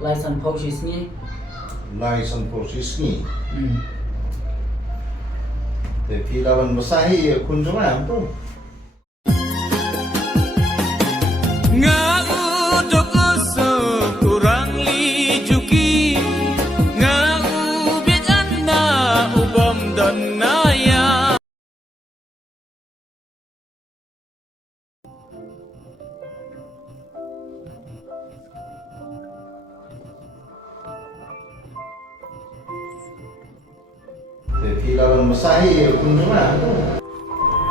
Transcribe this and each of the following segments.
License process ni. License process ni. Tapi lawan bersahi kunjungan tu. Tapi lawan bersahi kunjungan tu.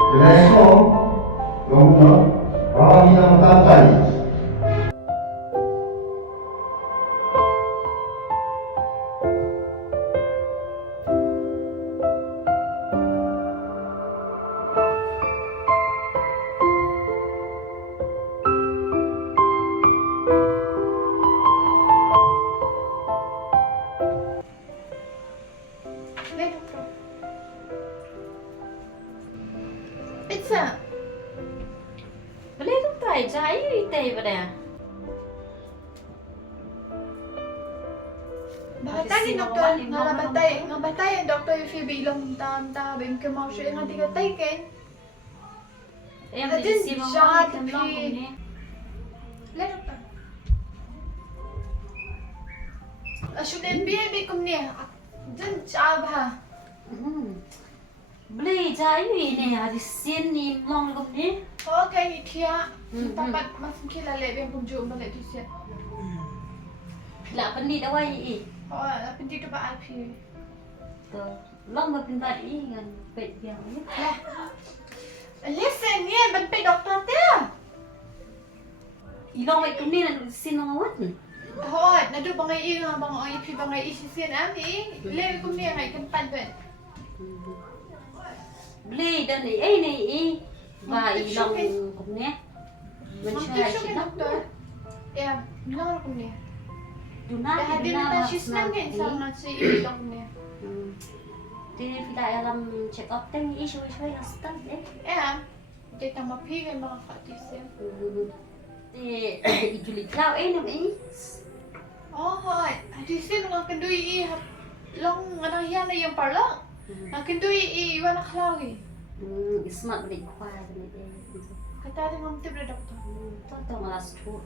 Jelas kau, kamu orang yang tantang. Pizza. Boleh tu try jahit teh pada. Bahatay ni doktor, ngabatay ang doktor yung fibilong ta bim ke mau siya nga digatay ken. Adin jahat pi. Le doktor. Asunin bibi kum ni. Jan chabha. Beli jahit ni ada sin ni long gum ni. Okay ni kia. Tapat masuk kila lebih punjuk balik tu siap. Lah pendi dah wai i. Oh, pendi tu ba IP. Tu long gum pintar i ngan pet yang ni. Listen ni ben pe doktor dia. Ilong wai kum ni nak sin long awat ni. Oh, nadu bangai i nga bangai IP bangai i sisian ami. Le kum ni ngai kan pan ben. Beli dan ni i. Ba ilong kum ni. Mampir siya doktor. Ya, nang kum ni. Duna Dah hadir na sis nangin sama si ilong ni. Di pila alam check up teng i shoy nastan eh. Ya, dia tak mapi kan mga katis ya. Di ijulit lao nam i. Oh, hadisin nga kendui i long nganang hiyan na yung parlo. Ang kendui i iwan na kalawi. Smart balik kuat ni. Kata dia ngam tibre doktor. Toto malas tu.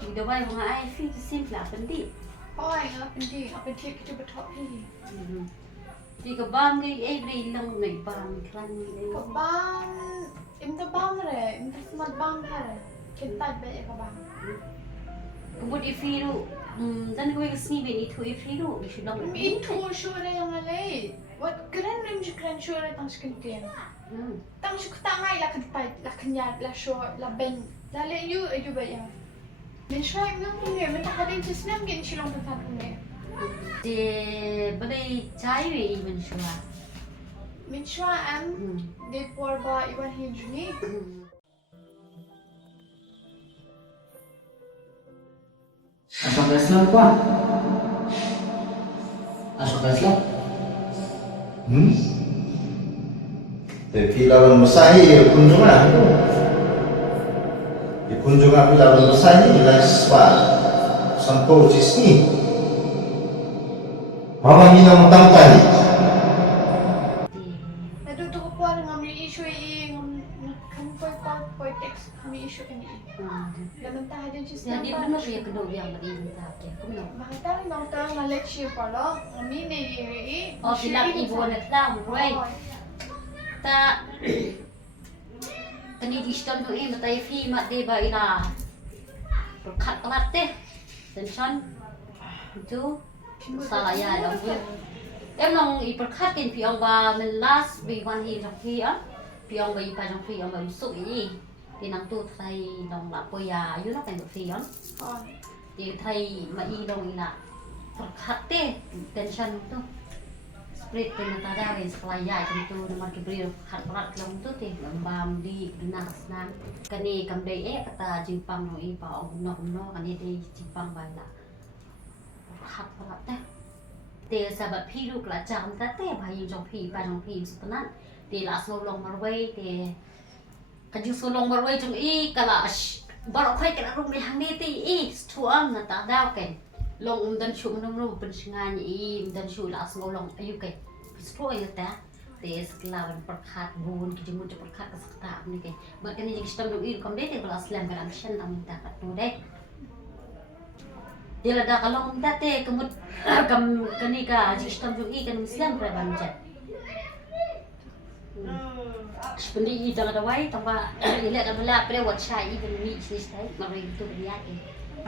Di Dubai mga ay feel simple pendi. Oh, nga pendi, apa dia kita betok pi. Di ka bam ni every lang na parang klan ni. Kabang, imta bang re, imta smart bang re. Kita be kabang. Kubut ifiru, dan ko yung snibe ni Ttue ifiru, isu lang. Mi Ttue sure yang alay. Wat keren rim keren sure tang skintin. Tang suk tangay la kadpay, la kanyat, la sure, la ben. Lale you ba ya. Men try nang ni, men ta hadin tis nam gin silong tan ni. Di balay chai we even sure. Men try am de por ba iwan hijni. Asal Islam kuah. Asal Islam. Tapi lawan bersahi kunjungan tu. Di kunjungan lawan bersahi jelas pak sampo cisni. Mama minum tangkai. Nadu tu ko pa ngam ni issue i kan koy text kami issue kan i. Laman ta hadin tis nam. Jadi benar ya kedua yang beri tak ya. Kumno. Mahata rin ang ta nga lecture pa lo. Ami ni i. Oh bilang ibu nak tahu, right? Ta tani distan tu matai fi mat de ba ina berkat kelat teh tension itu salah ya dong tu em long i berkat tin pi ong ba men last bi wan hi jong pi ah pi ong ba i pa jong pi ong ba su i ti nang tu thai dong la po ya yu no kan fi on ti thai ma i dong ina berkat teh tension tu split penata dari sekelaya itu nomor kibri hat berat long tu teh lembam di benar senang kani kamdai kata Jepang no i pa ong no kani di Jepang bala hat berat teh te sabat pi lu kla jam ta te bhayi jong pi pa jong pi sepenan te la so long marway te kaju so long marway jong i kala bar khoi kala rung ni hang ni ti i suam na ta daw ken long dan shu menung pen singan i dan shu la asngol long ayu ken pisto ya ta tes kelawan perkat bun kijung perkat kesakta ni ken makan ni sistem do ir kom deh kelas lam kan shen am ta kat tu deh dia lada kalau minta teh kemud kam kenika sistem do i kan muslim praban jan sebenarnya jangan ada wai tanpa ini ada bela pada wat syai dan mi sistem mari itu dia ke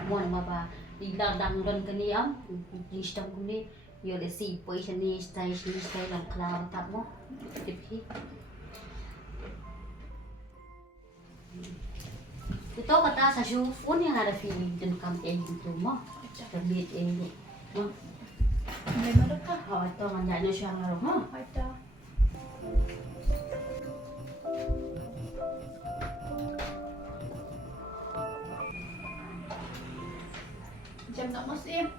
mau nama apa di ladang dan keniam di sistem kuni yo le si position ni stay dalam kelam tak mo tipi itu kata saya phone yang ada feeling dan kam itu mo terbit ini mo Memang kah? itu ngajanya siang lalu mo Ada. Jam nak musim.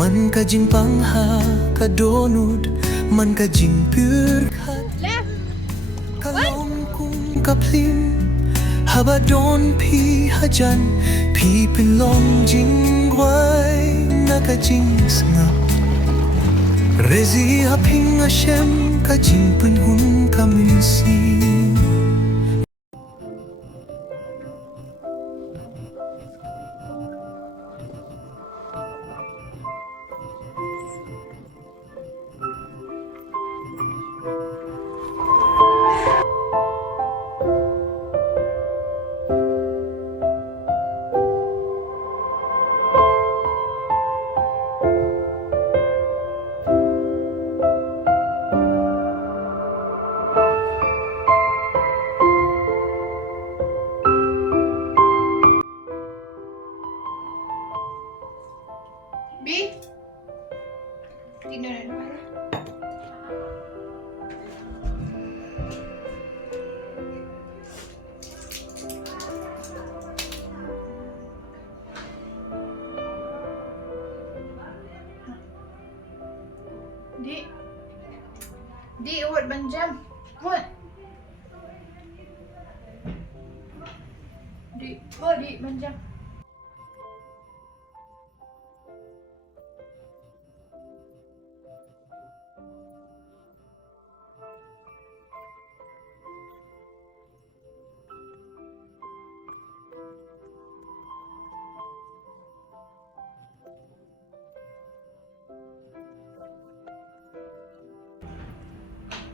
Man ka jing pangha ka donut man ka jing pur khat kalong kung ka plim haba don pi hajan pi pinlong jing wai na ka jing snap rezi haping ashem ka jing pun hun ka min si Bi. Tidur dah mana? Di awat banjam. Awat. Di banjam.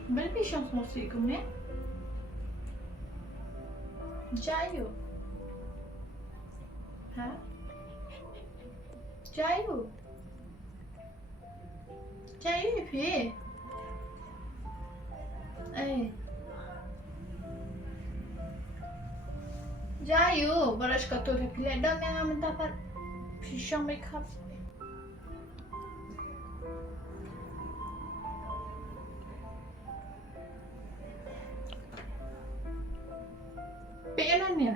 Belle bir chance musik ni. Jayu. Ha? Jayu. Jayu pi. Jayu, balas kata tu pilih dan yang mendapat pisang makeup. Pikiran ya?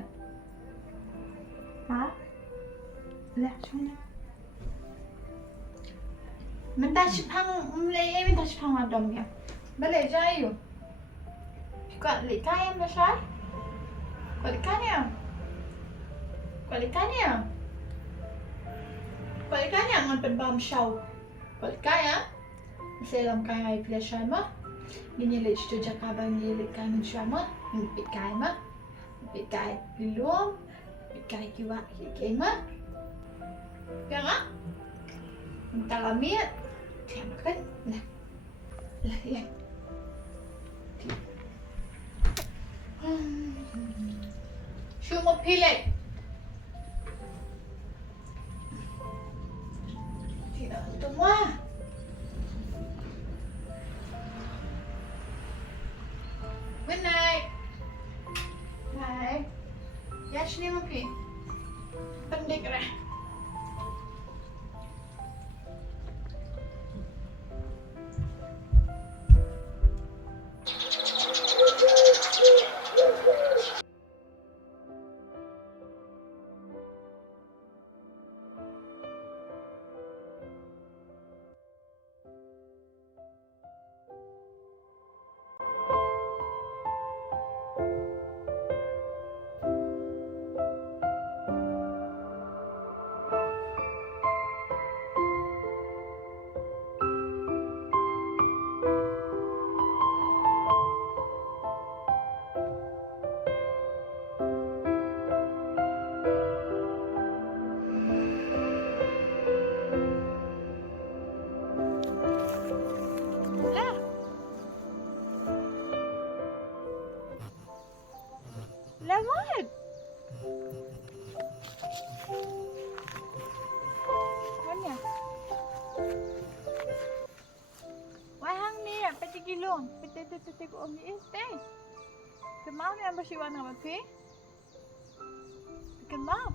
Ha? Lihat sana. Minta sepang, minta sepang madam ya. Boleh Jayu. Kau lihat yang besar? Kau lihat yang? Kau lihat yang? Kau lihat yang ngan bam show. Kau lihat yang? Saya dalam kain air pilih sama. Ini lihat tu jakaba ni lihat kain sama. Ini pilih kain mah. Pikai belum, pikai kiwa kema. Jangan. Minta lamit. Dia makan. Lah. Cuma pilih. Tidak semua. Good night. Hai. Yash ni mapi. Pendik dah. what? Ano? Why hang niya? Patigilong. Piti ko umiiste. Kemau niya ba siya nga ba, Kemau.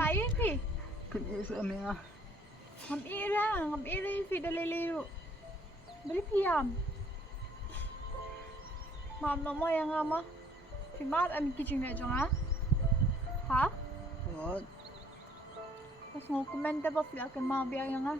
Saya Fi. Isa niya. Ngam-ira Fi daliliyo. Bali piyam. Mam no mo yang ama. Fi mat am kitchen na jong ha? Ha? What? Pas mo komenta ba fila kan mam biya yang ha?